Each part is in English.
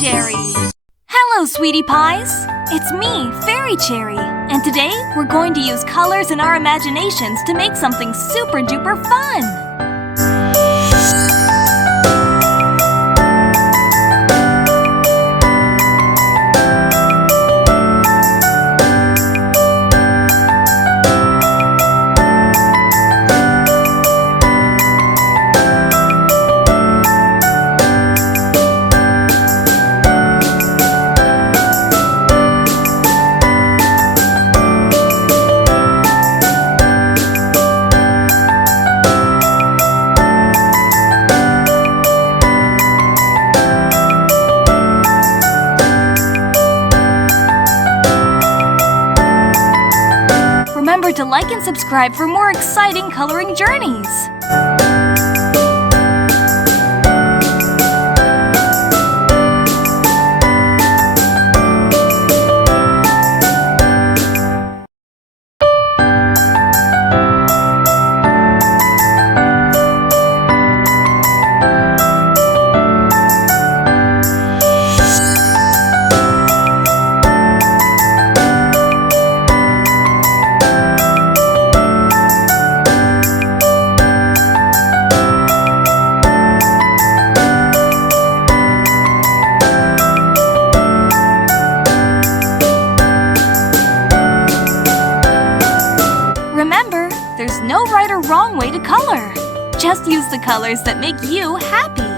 Cherry. Hello, sweetie pies. It's me, Fairy Cherry, and today we're going to use colors in our imaginations to make something super duper fun. Remember to like and subscribe for more exciting coloring journeys. Remember, there's no right or wrong way to color. Just use the colors that make you happy.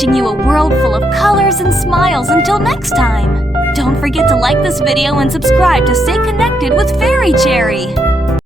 wishing you a world full of colors and smiles until next time. Don't forget to like this video and subscribe to stay connected with Fairy Cherry.